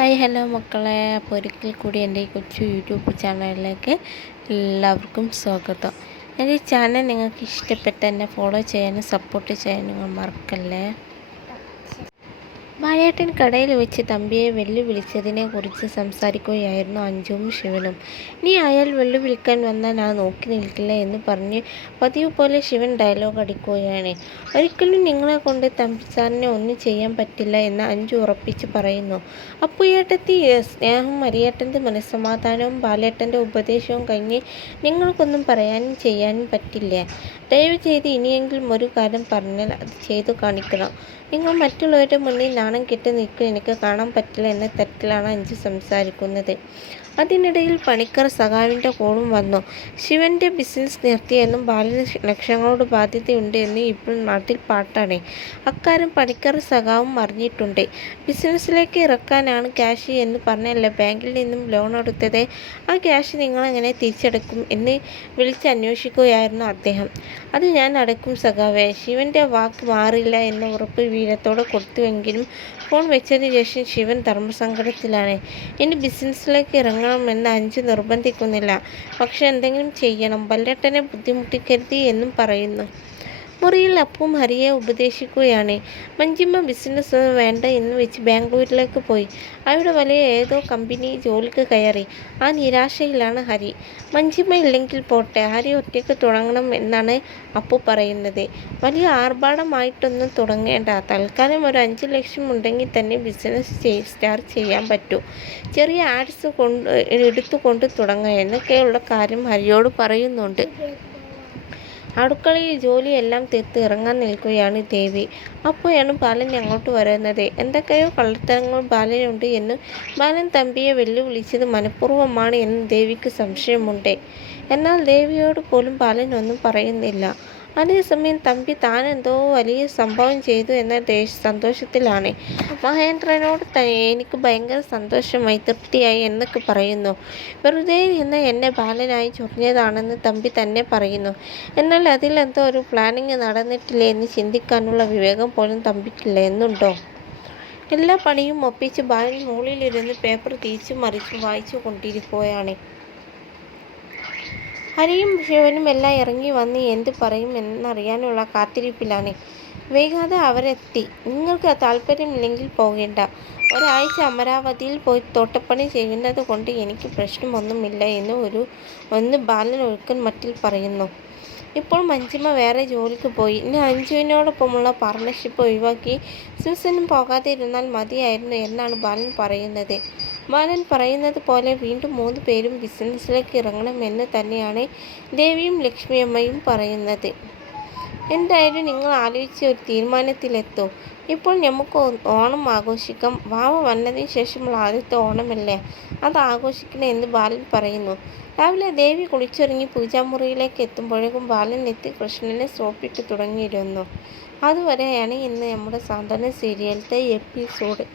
Hi hello മക്കളെ, അപ്പോൾ ഒരിക്കൽ കൂടി എൻ്റെ ഈ കൊച്ചു യൂട്യൂബ് ചാനലിലേക്ക് എല്ലാവർക്കും സ്വാഗതം. എൻ്റെ ഈ ചാനൽ നിങ്ങൾക്ക് ഇഷ്ടപ്പെട്ട എന്നെ ഫോളോ ചെയ്യാനും സപ്പോർട്ട് ചെയ്യാനും നിങ്ങൾ മറക്കല്ലേ. ബാലേട്ടൻ കടയിൽ വെച്ച് തമ്പിയെ വെല്ലുവിളിച്ചതിനെക്കുറിച്ച് സംസാരിക്കുകയായിരുന്നു അഞ്ജുവും ശിവനും. നീ അയാൾ വെല്ലുവിളിക്കാൻ വന്നാൽ ഞാൻ നോക്കി നിൽക്കില്ല എന്ന് പറഞ്ഞ് പതിവ് പോലെ ശിവൻ ഡയലോഗ് അടിക്കുകയാണ്. ഒരിക്കലും നിങ്ങളെ കൊണ്ട് തമ്പി സാറിനെ ഒന്നും ചെയ്യാൻ പറ്റില്ല എന്ന് അഞ്ജു ഉറപ്പിച്ച് പറയുന്നു. അപ്പുയേട്ടത്തി സ്നേഹവും മരിയേട്ടൻ്റെ മനസ്സമാധാനവും ബാലേട്ടൻ്റെ ഉപദേശവും കഴിഞ്ഞ് നിങ്ങൾക്കൊന്നും പറയാനും ചെയ്യാനും പറ്റില്ലേ? ദയവ് ചെയ്ത് ഇനിയെങ്കിലും ഒരു കാര്യം പറഞ്ഞാൽ അത് ചെയ്തു കാണിക്കണം. നിങ്ങൾ മറ്റുള്ളവരുടെ മുന്നിൽ നാണം കെട്ടി നിൽക്കും എനിക്ക് കാണാൻ പറ്റില്ല എന്ന തരത്തിലാണ് അഞ്ജു സംസാരിക്കുന്നത്. അതിനിടയിൽ പണിക്കർ സഖാവിൻ്റെ കോളും വന്നു. ശിവൻ്റെ ബിസിനസ് നിർത്തിയെന്നും ബാലന് ലക്ഷങ്ങളോട് ബാധ്യതയുണ്ട് എന്നും ഇപ്പോൾ നാട്ടിൽ പാട്ടാണ്. അക്കാര്യം പണിക്കർ സഖാവും അറിഞ്ഞിട്ടുണ്ട്. ബിസിനസ്സിലേക്ക് ഇറക്കാനാണ് ക്യാഷ് എന്ന് പറഞ്ഞല്ലേ ബാങ്കിൽ നിന്നും ലോൺ എടുത്തത്. ആ ക്യാഷ് നിങ്ങളെങ്ങനെ തിരിച്ചെടുക്കും എന്ന് വിളിച്ചന്വേഷിക്കുകയായിരുന്നു അദ്ദേഹം. അത് ഞാൻ അടയ്ക്കും സഖാവേ. ശിവൻ്റെ വാക്ക് മാറില്ല എന്ന ഉറപ്പ് വീരത്തോടെ കൊടുത്തുവെങ്കിലും ഫോൺ വെച്ചതിന് ശേഷം ശിവൻ ധർമ്മസങ്കടത്തിലാണ്. ഇനി ബിസിനസ്സിലേക്ക് ഇറങ്ങണമെന്ന് അഞ്ജു നിർബന്ധിക്കുന്നില്ല. പക്ഷെ എന്തെങ്കിലും ചെയ്യണം, ബാലേട്ടനെ ബുദ്ധിമുട്ടിക്കരുത് എന്നും പറയുന്നു. മുറിയിൽ അപ്പും ഹരിയെ ഉപദേശിക്കുകയാണ്. മഞ്ജിമ ബിസിനസ് വേണ്ട എന്ന് വെച്ച് ബാംഗ്ലൂരിലേക്ക് പോയി. അവിടെ വലിയ ഏതോ കമ്പനി ജോലിക്ക് കയറി. ആ നിരാശയിലാണ് ഹരി. മഞ്ജിമ ഇല്ലെങ്കിൽ പോട്ടെ, ഹരി ഒറ്റയ്ക്ക് തുടങ്ങണം എന്നാണ് അപ്പു പറയുന്നത്. വലിയ ആർഭാടമായിട്ടൊന്നും തുടങ്ങേണ്ട, തൽക്കാലം ഒരു 5 ലക്ഷം ഉണ്ടെങ്കിൽ തന്നെ ബിസിനസ് സ്റ്റാർട്ട് ചെയ്യാൻ പറ്റൂ. ചെറിയ ആഡ്സ് എടുത്തുകൊണ്ട് തുടങ്ങാം എന്നൊക്കെയുള്ള കാര്യം ഹരിയോട് പറയുന്നുണ്ട്. അടുക്കളയിൽ ജോലിയെല്ലാം തീർത്ത് ഇറങ്ങാൻ നിൽക്കുകയാണ് ദേവി. അപ്പോഴാണ് ബാലൻ അങ്ങോട്ട് വരുന്നത്. എന്തൊക്കെയോ കള്ളത്തരങ്ങൾ ബാലനുണ്ട് എന്നും ബാലൻ തമ്പിയെ വെല്ലുവിളിച്ചത് മനഃപൂർവ്വമാണ് എന്നും ദേവിക്ക് സംശയമുണ്ട്. എന്നാൽ ദേവിയോട് പോലും ബാലൻ ഒന്നും പറയുന്നില്ല. അതേസമയം തമ്പി താൻ എന്തോ വലിയ സംഭവം ചെയ്തു എന്ന സന്തോഷത്തിലാണ്. മഹേന്ദ്രനോട് എനിക്ക് ഭയങ്കര സന്തോഷമായി, തൃപ്തിയായി എന്നൊക്കെ പറയുന്നു. വെറുതെ നിന്ന് എന്നെ ബാലനായി ചൊറിഞ്ഞതാണെന്ന് തമ്പി തന്നെ പറയുന്നു. എന്നാൽ അതിലെന്തോ ഒരു പ്ലാനിങ് നടന്നിട്ടില്ലേ എന്ന് ചിന്തിക്കാനുള്ള വിവേകം പോലും തമ്പിക്കില്ല എന്നുണ്ടോ? എല്ലാ പണിയും ഒപ്പിച്ച് ബാലൻ മുകളിലിരുന്ന് പേപ്പർ തിരിച്ചു മറിച്ച് വായിച്ചു കൊണ്ടിരിക്കുകയാണ്. ഹരിയും ശിവനും എല്ലാം ഇറങ്ങി വന്ന് എന്തു പറയും എന്നറിയാനുള്ള കാത്തിരിപ്പിലാണ്. വൈകാതെ അവരെത്തി. നിങ്ങൾക്ക് താല്പര്യമില്ലെങ്കിൽ പോകേണ്ട. ഒരാഴ്ച അമരാവതിയിൽ പോയി തോട്ടപ്പണി ചെയ്യുന്നത് കൊണ്ട് എനിക്ക് പ്രശ്നമൊന്നുമില്ല എന്ന് ബാലൻ ഒഴുക്കൻ മട്ടിൽ പറയുന്നു. ഇപ്പോൾ മഞ്ജിമ വേറെ ജോലിക്ക് പോയി. ഇനി അഞ്ജുവിനോടൊപ്പമുള്ള പാർട്ണർഷിപ്പ് ഒഴിവാക്കി സൂസനും പോകാതെ ഇരുന്നാൽ മതിയായിരുന്നു എന്നാണ് ബാലൻ പറയുന്നത്. ബാലൻ പറയുന്നത് പോലെ വീണ്ടും 3 പേരും ബിസിനസ്സിലേക്ക് ഇറങ്ങണമെന്ന് തന്നെയാണ് ദേവിയും ലക്ഷ്മിയമ്മയും പറയുന്നത്. എന്തായാലും നിങ്ങൾ ആലോചിച്ച് ഒരു തീരുമാനത്തിലെത്തൂ. ഇപ്പോൾ നമുക്ക് ഓണം ആഘോഷിക്കാം. വാവ വന്നതിന് ശേഷമുള്ള ആദ്യത്തെ ഓണമല്ലേ, അത് ആഘോഷിക്കണം എന്ന് ബാലൻ പറയുന്നു. രാവിലെ ദേവി കുളിച്ചൊരുങ്ങി പൂജാമുറിയിലേക്ക് എത്തുമ്പോഴേക്കും ബാലൻ എത്തി കൃഷ്ണനെ സോപ്പിട്ട് തുടങ്ങിയിരുന്നു. അതുവരെയാണ് ഇന്ന് നമ്മുടെ സാന്ത്വന സീരിയലിലെ എപ്പിസോഡ്.